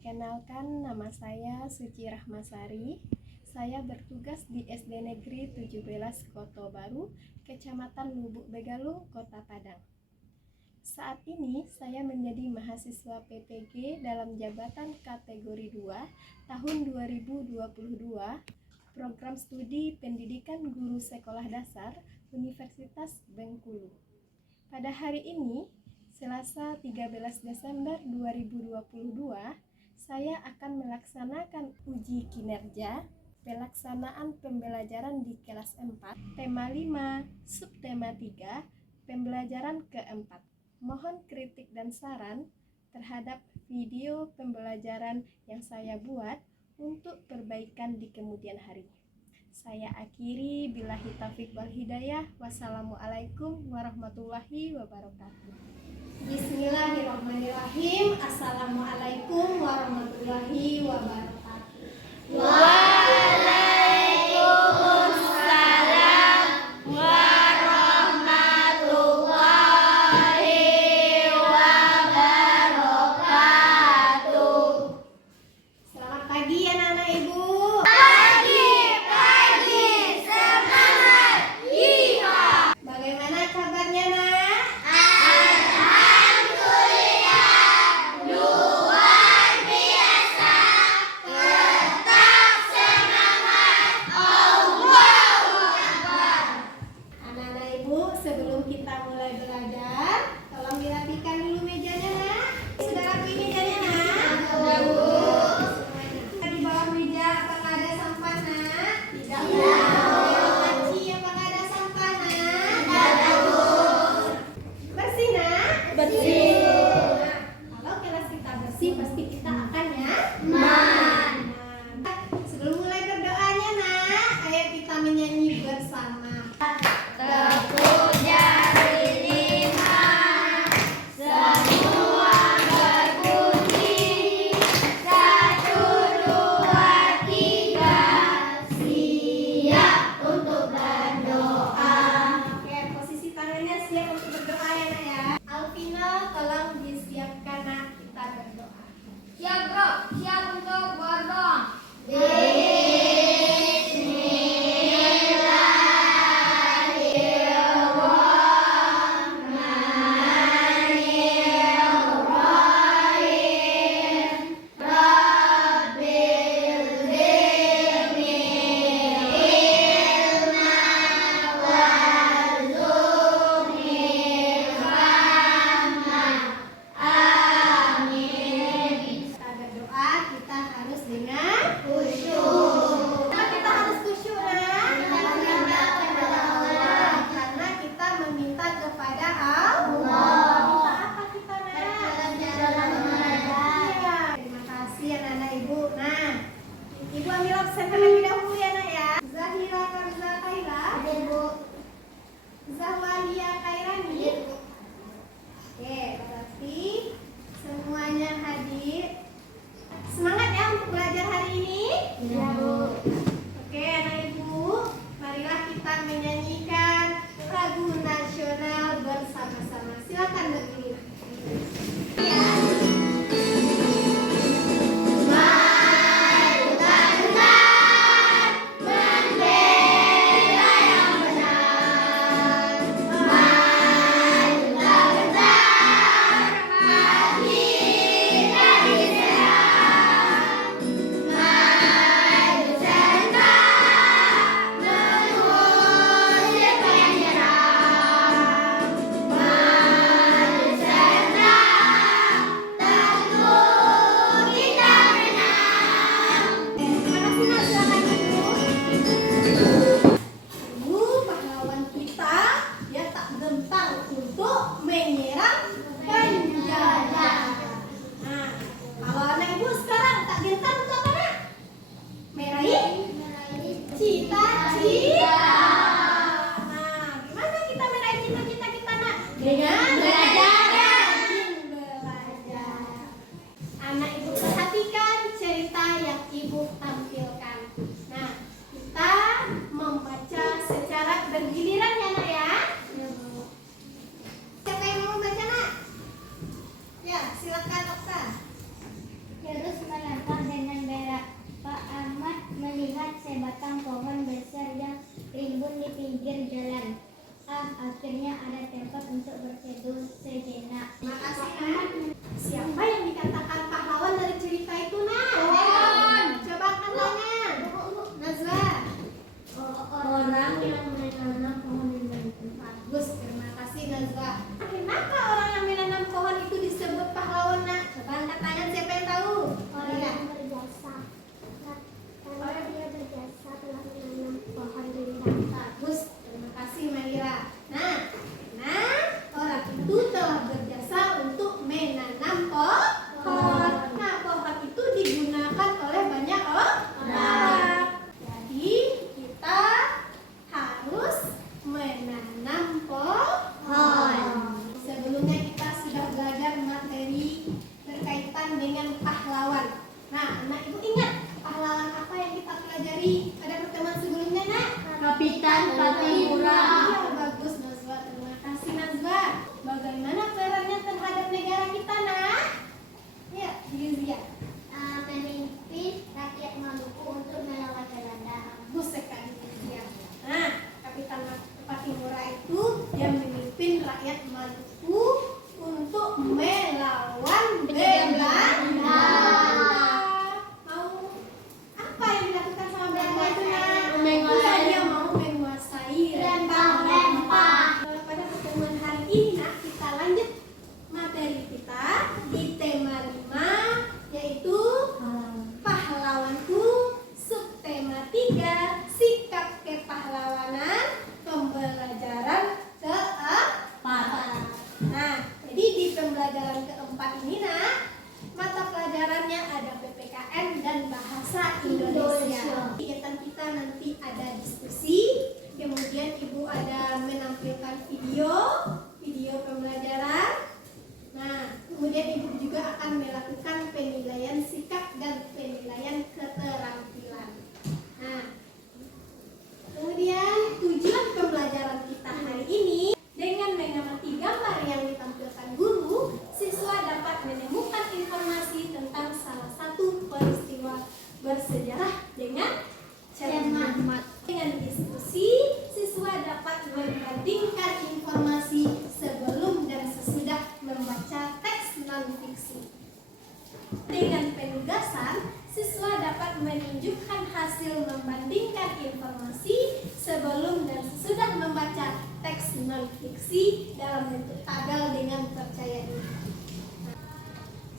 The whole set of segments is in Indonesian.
Perkenalkan, nama saya Suci Rahmasari. Saya bertugas di SD Negeri 17 Koto Baru, Kecamatan Lubuk Begaluh, Kota Padang. Saat ini saya menjadi mahasiswa PPG dalam jabatan kategori 2 tahun 2022, program studi Pendidikan Guru Sekolah Dasar Universitas Bengkulu. Pada hari ini, Selasa 13 Desember 2022, saya akan melaksanakan uji kinerja pelaksanaan pembelajaran di kelas 4, tema 5, subtema 3, pembelajaran keempat. Mohon kritik dan saran terhadap video pembelajaran yang saya buat untuk perbaikan di kemudian hari. Saya akhiri, billahi taufiq wal hidayah. Wassalamualaikum warahmatullahi wabarakatuh. Bismillahirrahmanirrahim. Assalamualaikum warahmatullahi wabarakatuh. Waalaikumsalam warahmatullahi wabarakatuh. Selamat pagi anak-anak ibu. Pagi, semangat, iya. Bagaimana kabarnya nak? Sebelum kita mulai belajar, tolong dirapikan dulu mejanya nak. Sudah rapi mejanya nak? Sudah, Bu. Di bawah meja apakah ada sampah nak? Tidak, Di Bu. bawah laci apakah ada sampah nak? Tidak ada, Bu. Bersih nak? Bersih. Nah, kalau kelas kita bersih pasti kita akan Man. Sebelum mulai berdoanya nak, ayo kita menyanyi bersama. Tepuk jari 5, semua berbunyi. 1, 2, 3, siap untuk berdoa. Oke, posisi tangannya siap untuk berdoa ya nak ya. Alvina, tolong disiapkan nak, kita berdoa. Siap, Bro. Siap untuk berdoa. Kita berdoa, kita harus dengan khusyuk. Kenapa kita harus khusyuk nak? Karena kita meminta kepada Allah. Minta apa kita nak? Iya. Terima kasih anak-anak ibu. Nah, ibu ambil absen terlebih dahulu ya nak ya. Zahira Karza Kaira. Zawalia Kairani. Oke, berarti semuanya hadir. Semangat ya untuk belajar hari ini. Iya, Bu. Oke, anak ibu, marilah kita menyanyikan lagu nasional bersama-sama. Silakan berdiri. Majukan bendera yang benar. Majukan hati dari sehat. Majukan Bagus, terima kasih Maira. Nah, orang itu telah berjasa untuk menanam pohon. Nah, pohon itu digunakan oleh banyak orang. Jadi kita harus menanam pohon. Sebelumnya kita sudah belajar materi berkaitan dengan pahlawan. Nah, anak ibu ingat pahlawan apa yang kita pelajari pada pertemuan sebelumnya, Nak? Kapitan Patimura. Iya, bagus Nazwa. Terima kasih Nazwa. Bagaimana perannya terhadap negara kita, Nak? Ya, Yuzia. Memimpin rakyat Maluku untuk melawan Belanda. Bagus sekali Yuzia. Nah, Kapitan Patimura itu dia memimpin rakyat Maluku untuk melawan Belanda. Mau apa yang dilakukan sama Belanda itu, Nak? Iya, dia mau menguasai rempah-rempah. Pada pertemuan hari ini, Nak, kita lanjut materi kita di tema 5, yaitu pahlawanku, subtema 3, sikap kepahlawanan, pembelajaran keempat. Nah, jadi di pembelajaran keempat ini, Nak, mata pelajarannya ada PPKN dan bahasa Indonesia. Kegiatan kita nanti ada diskusi, kemudian Ibu ada menampilkan video pembelajaran. Nah, kemudian Ibu juga akan melakukan penilaian sikap dan penilaian keterampilan. Nah, kemudian tujuan pembelajaran kita hari ini, dengan mengamati gambar yang ditampilkan guru, siswa dapat menemukan informasi tentang salah satu peristiwa bersejarah dengan cermat. Dengan diskusi, siswa dapat membandingkan informasi sebelum dan sesudah membaca teks non-fiksi. Dengan penugasan, siswa dapat menunjukkan hasil membandingkan informasi sebelum dan sesudah membaca teks non-fiksi dalam bentuk tabel dengan percaya diri.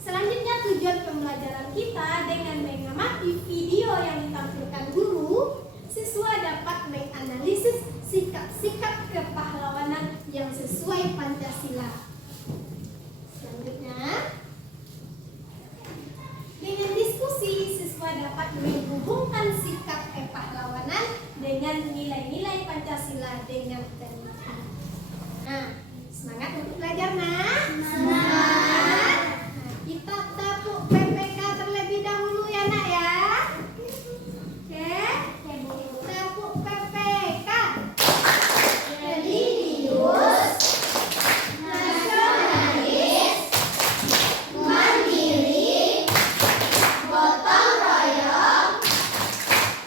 Selanjutnya, tujuan pembelajaran kita dengan mengamati video yang ditampilkan guru, siswa dapat menganalisis sikap-sikap kepahlawanan yang sesuai Pancasila. Selanjutnya, dengan diskusi, siswa dapat menghubungkan sikap kepahlawanan dengan nilai-nilai Pancasila dengan teliti. Nah, semangat untuk belajar, Nak? Semangat! Nah, kita tepuk PPK terlebih dahulu ya, Nak ya. Oke? Tepuk PPK. Religius, nasionalis, mandiri, gotong royong,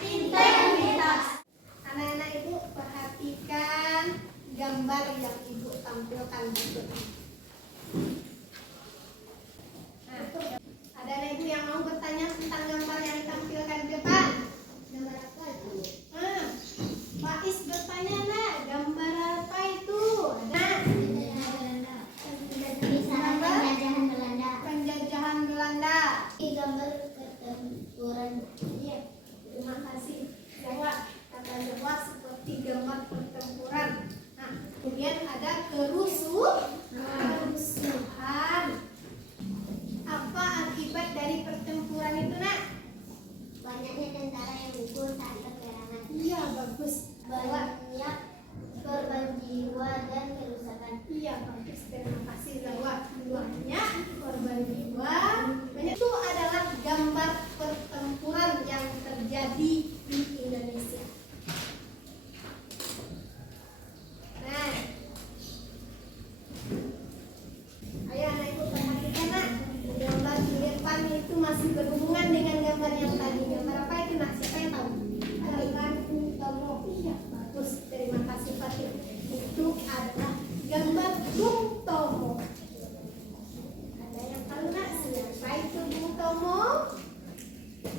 integritas. Anak-anak Ibu perhatikan gambar yang Ibu tampilkan berikut ini. Nah, ada anak Ibu yang mau bertanya tentang gambar yang ditampilkan di depan? Gambar apa itu? Pak Is bertanya, Nak, gambar apa itu? Nah, Penjajahan Belanda. penjajahan Belanda. Gambar pertempuran. Iya, terima kasih. Jawab, kata jawab seperti gambar pertempuran. Nah, kemudian ada kerusuhan. Apa akibat dari pertempuran itu, Nak? Banyaknya tentara yang gugur saat peperangan. Iya, bagus. Jawab. Banyak korban jiwa dan kerusakan. Iya, bagus. Terima kasih. Jawab. Banyak korban jiwa. Banyak itu adalah gambar pertempuran yang terjadi di Indonesia. Nah, ayo anak Ibu perhatikan, Nak. Gambar di depan itu masih berhubungan dengan gambar yang tadi. Gambar apa itu, Nak? Siapa yang tahu? Gambar Bung Tomo. Iya, bagus. Terima kasih Fatih. Itu adalah gambar Bung Tomo. Ada yang tahu, Nak? Siapa itu Bung Tomo?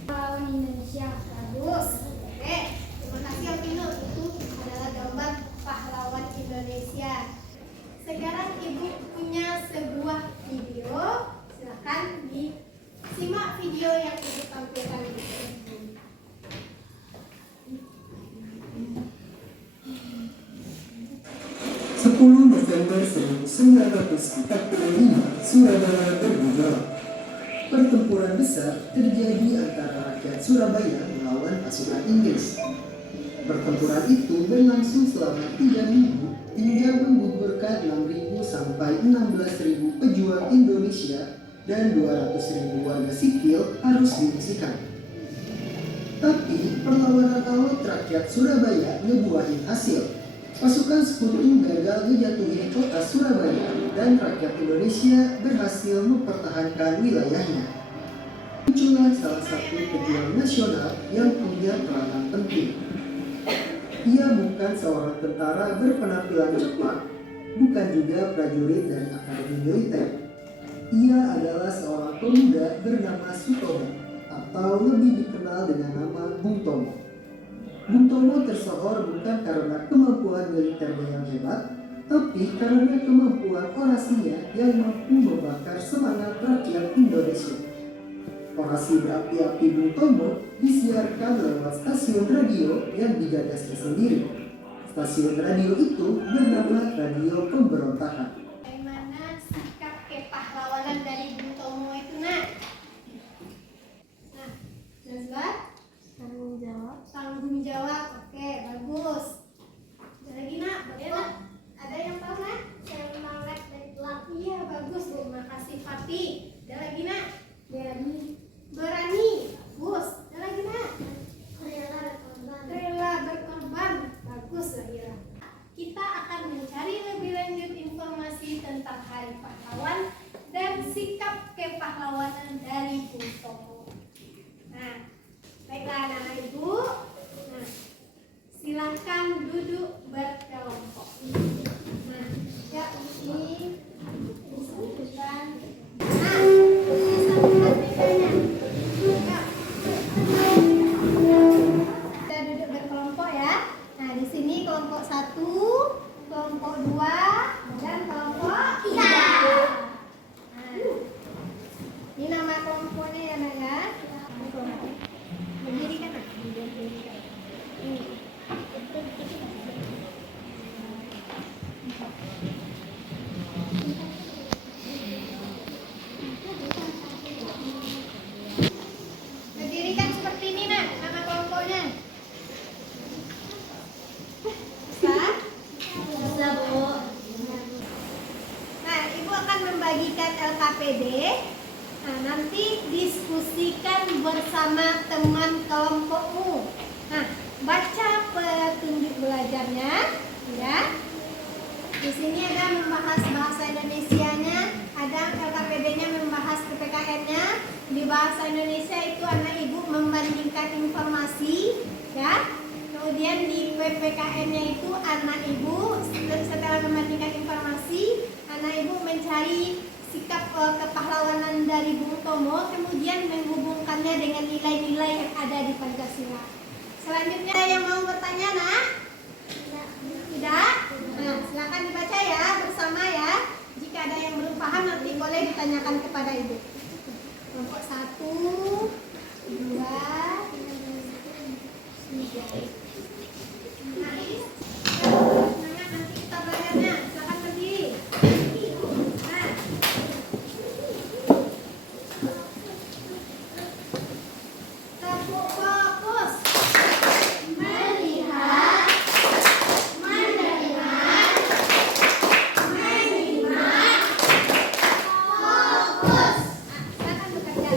Pahlawan Indonesia. Bagus. Oke. Terima kasih Alvino. Itu adalah gambar pahlawan Indonesia. Sekarang Ibu punya sebuah video. Silakan disimak video yang Ibu tampilkan di sini. Desember 1945, Surabaya bergejolak. Pertempuran besar terjadi antara rakyat Surabaya melawan pasukan Inggris. Pertempuran itu berlangsung selama 3 minggu hingga menggugurkan 6.000 sampai 16.000 pejuang Indonesia dan 200.000 warga sipil harus diungsikan. Tapi perlawanan alot rakyat Surabaya ngebuahin hasil. Pasukan sekutu gagal menjatuhi kota Surabaya dan rakyat Indonesia berhasil mempertahankan wilayahnya. Muncullah salah satu pejuang nasional yang punya peranan penting. Ia bukan seorang tentara berpenampilan cepat, bukan juga prajurit dari akademi militer. Ia adalah seorang pemuda bernama Sutomo, atau lebih dikenal dengan nama Bung Tomo. Bung Tomo tersohor bukan karena kemampuan militernya yang hebat, tapi karena kemampuan orasinya yang mampu membakar semangat rakyat Indonesia. Orasi berapi-api Bung Tomo disiarkan lewat stasiun radio yang digagasnya sendiri. Stasiun radio itu bernama Radio Pemberontakan. Bagaimana sikap kepahlawanan dari Bung Tomo itu, Nak? Nah, jelas? Tanggung jawab. Tanggung jawab, oke, bagus. Ada lagi, Nak? Bagus. Ada yang tahu, Nak? Semangat berjuang. Iya, bagus. Terima kasih, Fatih. Ada lagi, Nak? Berani. Berani. Bagus. Ada lagi, Nak? Rela berkorban. Rela berkorban. Bagus, Zahira. Kita akan mencari lebih lanjut informasi tentang Hari Pahlawan dan sikap kepahlawanan dari Bung Tomo. Nah, baiklah anak-anak ibu. Nah, silakan duduk berkelompok. Nah, ya ini disebutkan. Nah, disebutkan bedanya. Ya. Kita duduk berkelompok ya. Nah, di sini kelompok 1, kelompok 2, dan kelompok 3. Nah, ini nama kelompoknya ya, Nak ya. Berdiri kan, Nak? Berdirikan. Ini. Berdirikan seperti ini, Nak, nama kelompoknya. Bisa? Bisa, Bu. Nah, Ibu akan membagikan LKPD. Nah, nanti diskusikan bersama teman kelompokmu. Nah, baca petunjuk belajarnya, ya. Di sini ada membahas bahasa Indonesianya, ada LKPD-nya membahas PPKN-nya. Di bahasa Indonesia itu anak Ibu membandingkan informasi, ya. Kemudian di PPKN-nya itu anak Ibu setelah membandingkan informasi, anak Ibu mencari sikap kepahlawanan dari Bung Tomo, kemudian menghubungkannya dengan nilai-nilai yang ada di Pancasila. Selanjutnya ada yang mau bertanya, Nak? Tidak? Nah, silakan dibaca ya bersama ya. Jika ada yang belum paham nanti boleh ditanyakan kepada Ibu. Kelompok 1, 2, 3. Nah, ini semangat nanti kita belajarnya. Silakan berdiri. Nah, tepuk fokus. Melihat, mendengar, menyimak, fokus. Nah, silakan bekerja.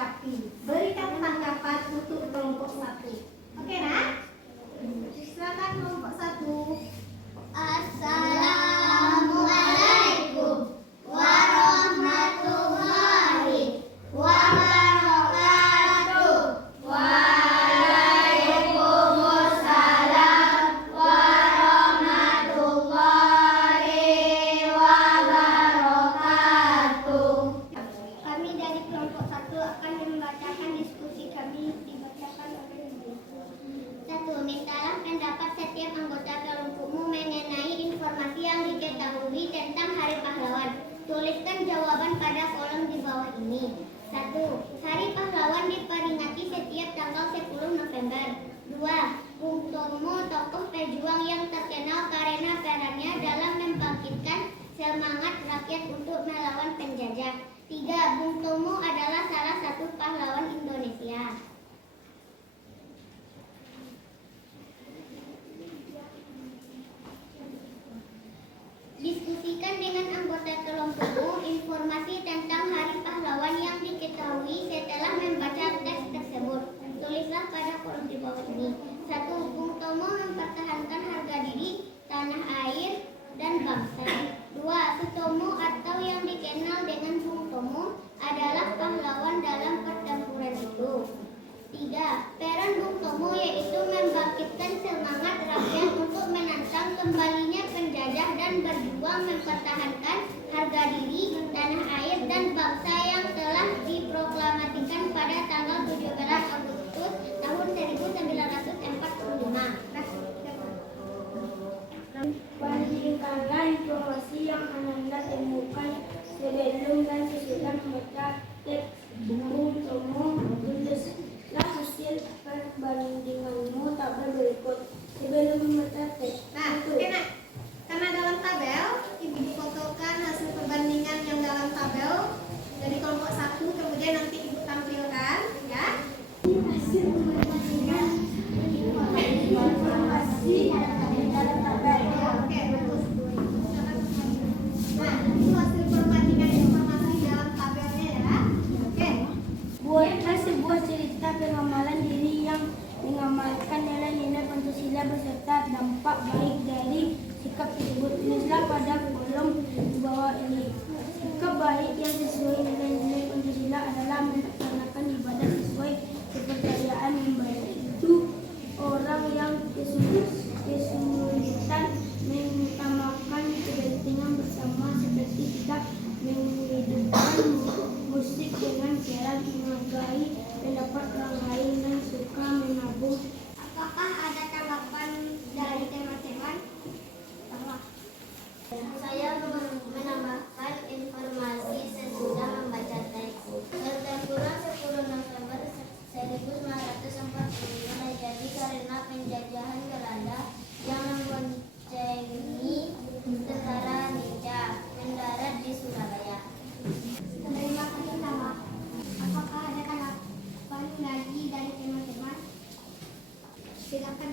menanggapi. Berikan tanggapan untuk kelompok 1. Oke, nak? Silakan kelompok 1. Assalamualaikum warahmatullahi wabarakatuh. Waalaikumsalam warahmatullahi wabarakatuh. Kami dari kelompok 1 akan membacakan diskusi kami dibacakan oleh Ibu. 1. Mintalah pendapat setiap anggota kelompokmu mengenai informasi yang diketahui tentang Hari Pahlawan. Tuliskan jawaban pada kolom di bawah ini. 1. Hari Pahlawan diperingati setiap tanggal 10 November. 2. Bung Tomo tokoh pejuang yang terkenal karena perannya dalam membangkitkan semangat rakyat untuk melawan penjajah. 3. Bung Tomo adalah salah satu pahlawan Indonesia. Diskusikan dengan anggota kelompokmu informasi tentang Hari Pahlawan yang diketahui setelah membaca teks tersebut. Tulislah pada kolom di bawah ini. 1. Bung Tomo mempertahankan harga diri, tanah air, dan bangsa. 2. Sutomo atau yang dikenal dengan Bung Tomo adalah pahlawan dalam pertempuran itu. 3. Peran Bung Tomo yaitu membangkitkan semangat rakyat untuk menantang kembalinya penjajah dan berjuang mempertahankan harga diri, tanah air, dan bangsa yang telah diproklamasikan pada tanggal 17 Agustus tahun 1945. Bandingkanlah informasi yang Ananda temukan sebelum dan sesudah membaca teks Bung Tomo. Tulislah hasil perbandinganmu tabel berikut sebelum membaca teks. Nah, oke nak. Karena dalam tabel, Ibu fotokan hasil perbandingan yang dalam tabel dari kelompok 1, kemudian nanti Ibu tampilkan, ya. Hasil perbandingan informasi dalam tabel. Oke, bagus. Nah, itu hasil perbandingan informasi dalam tabelnya ya. Oke. Buatlah sebuah cerita pengamalan diri yang mengamalkan nilai-nilai Pancasila beserta dampak baik dari sikap tersebut. Tulislah pada kolom di bawah ini. Sikap baik yang sesuai nilai-nilai Pancasila adalah melaksanakan ibadah sesuai kepercayaan, membantu orang yang kesulitan, mengutamakan kepentingan bersama seperti tidak menghidupkan musik dengan cara menghargai pendapat orang lain dan suka menabung. Apakah ada tanggapan dari teman-teman? Saya menambahkan informasi sesudah membaca teks. Pertempuran 10 November 1945 terjadi karena penjajahan Belanda yang memboncengi tentara Ninja mendarat di Surabaya. Terima kasih sama. Apakah ada tanggapan lagi dari teman-teman? Silakan.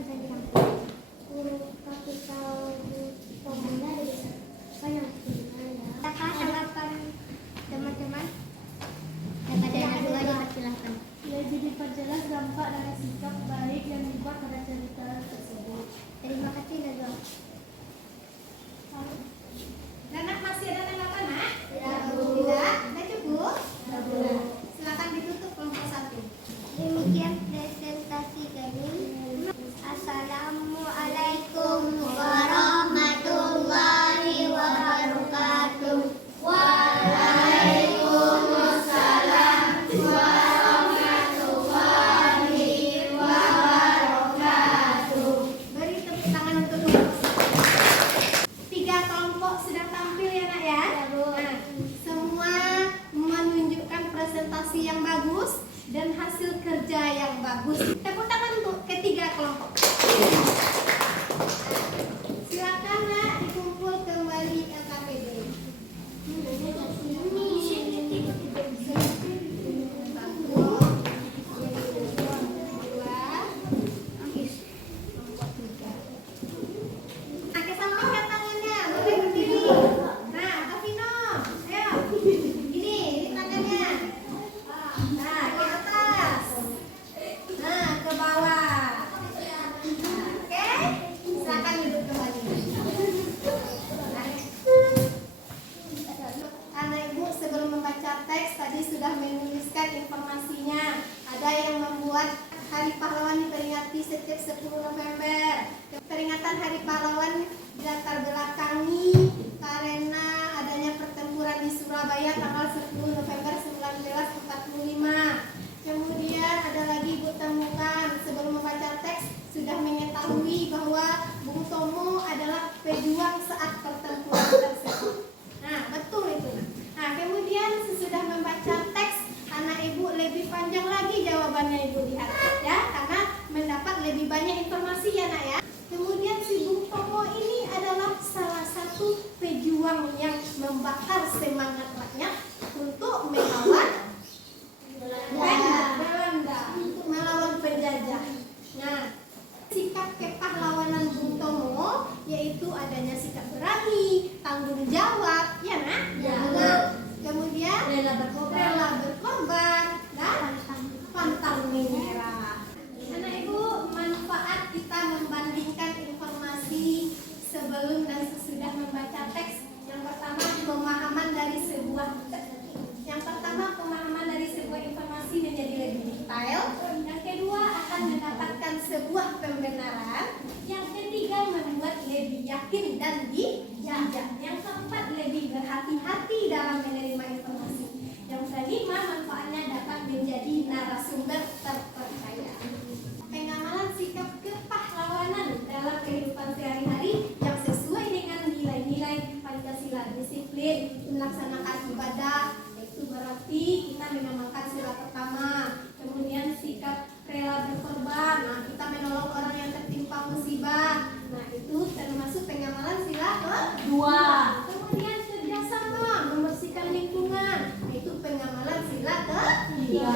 Hari Pahlawan dilatar belakangi karena adanya pertempuran di Surabaya tanggal 10 November 1945. Kemudian ada lagi Ibu temukan sebelum membaca teks sudah mengetahui bahwa Bung Tomo adalah pejuang saat pertempuran tersebut. Nah, betul itu. Nah, kemudian sesudah membaca teks, anak Ibu lebih panjang lagi jawabannya Ibu lihat ya, karena mendapat lebih banyak informasi ya nak ya. Kemudian si Bung Tomo ini adalah salah satu pejuang yang membakar semangat rakyat untuk melawan Belanda, untuk melawan penjajah. Nah, sikap kepahlawanan Bung Tomo yaitu adanya sikap berani, tanggung jawab, ya nak? Ya. Nah, kemudian rela berkorban dan pantang menyerah. Anak Ibu, manfaat kita membandingkan informasi sebelum dan sesudah membaca teks. Yang pertama, pemahaman dari sebuah informasi menjadi lebih detail. Yang kedua, akan mendapatkan sebuah pembenaran. Yang ketiga, membuat lebih yakin dan dijajah. Yang keempat, lebih berhati-hati dalam menerima informasi. Yang kelima, manfaatnya dapat menjadi narasumber terpercaya. Pengamalan sikap kepahlawanan dalam kehidupan sehari-hari yang sesuai dengan nilai-nilai Pancasila. Disiplin melaksanakan ibadah, itu berarti kita mengamalkan sila pertama. Kemudian sikap rela berkorban, nah kita menolong orang yang tertimpa musibah, nah itu termasuk pengamalan sila kedua. Kemudian kerjasama membersihkan lingkungan, nah itu pengamalan sila ketiga.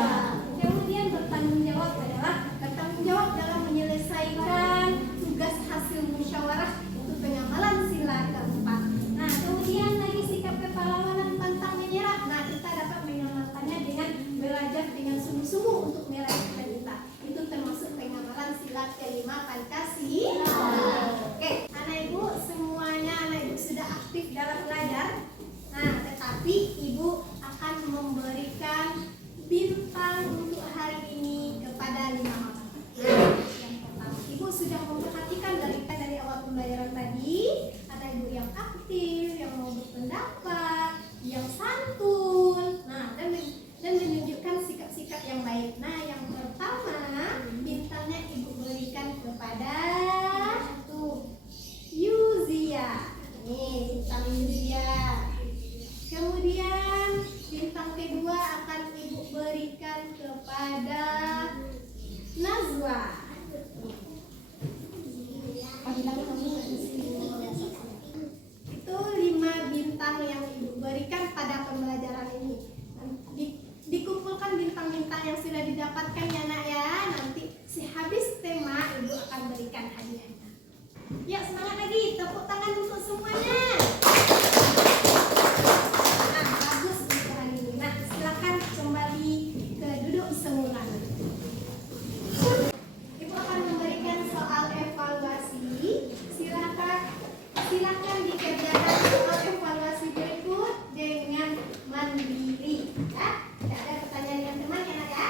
Kemudian bertanggung jawab adalah bertanggung jawab dalam menyelesaikan tugas hasil musyawarah, itu pengamalan sila keempat. Nah kemudian lagi sikap kepahlawanan pantang menyerah, nah kita dapat mengamalkannya dengan belajar dengan sungguh-sungguh untuk meraih cita-cita, itu termasuk pengamalan sila kelima Pancasila. Oke, anak Ibu semuanya, anak Ibu sudah aktif dalam belajar. Nah tetapi Ibu akan memberikan bintang untuk hari ini kepada 5 orang. Nah, yang pertama, Ibu sudah memperhatikan dari awal pembelajaran tadi, ada Ibu yang aktif, yang mau berpendapat, yang santun, nah dan menunjukkan sikap-sikap yang baik. Nah, yang pertama bintangnya Ibu berikan kepada Yuzia. Nih, bintang Yuzia. Kemudian bintang kedua akan Ibu berikan kepada Nazwa. Itu 5 bintang yang Ibu berikan pada pembelajaran ini. Dikumpulkan bintang-bintang yang sudah didapatkan ya nak ya. Nanti sehabis tema Ibu akan berikan hadiahnya. Ya semangat lagi, tepuk tangan untuk semuanya. Nah bagus untuk hari ini. Nah silakan kembali ke duduk semula. Ibu akan memberikan soal evaluasi. Silakan dikerjakan soal evaluasi berikut dengan mandiri. Ya, tidak ada pertanyaan dengan teman ya nak ya.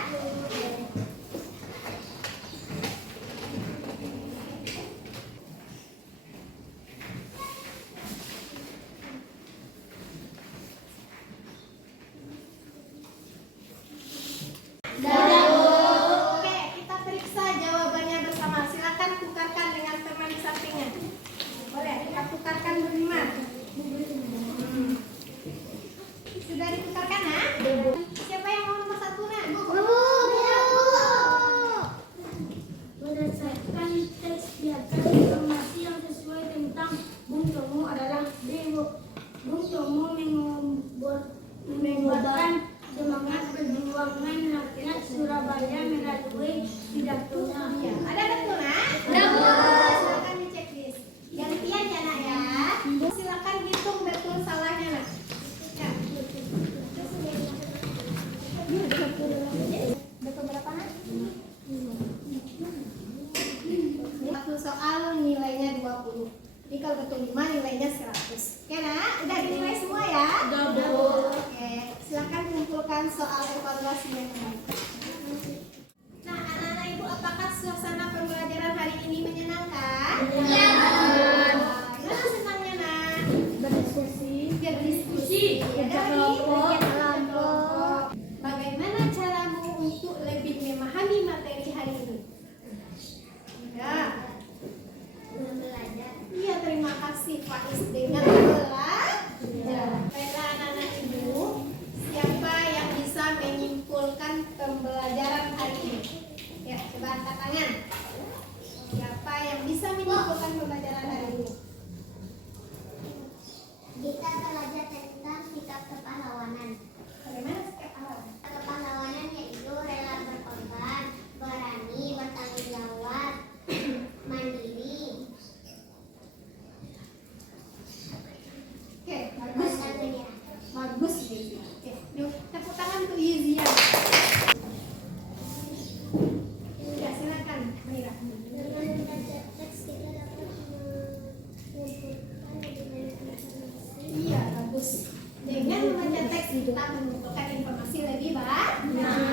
Oke, kita periksa jawabannya bersama. Silakan tukarkan dengan teman di sampingnya. Boleh, kita tukarkan berlima. Sudah ditukarkan ya? Siapa yang mau nomor 1 nak? Berdasarkan teks biarkan informasi yang sesuai tentang Bung Tomo adalah Bung Tomo mengobarkan semangat perjuangan rakyat Surabaya melalui pidatonya. Ya, ada betul nak? Betul. Silakan dicek list. Gantian ya nak ya. Silakan hitung betul salahnya nak. Ya. Betul berapa nak? Satu soal nilainya 20. Jadi kalau betul 5 nilainya 100. Oke nak? Udah dinilai semua ya? Udah. Oke. Silakan kumpulkan soal evaluasinya kembali. Nah, anak-anak Ibu, apakah suasana pembelajaran hari ini menyenangkan? Ya. serta mengumpulkan informasi lebih banyak.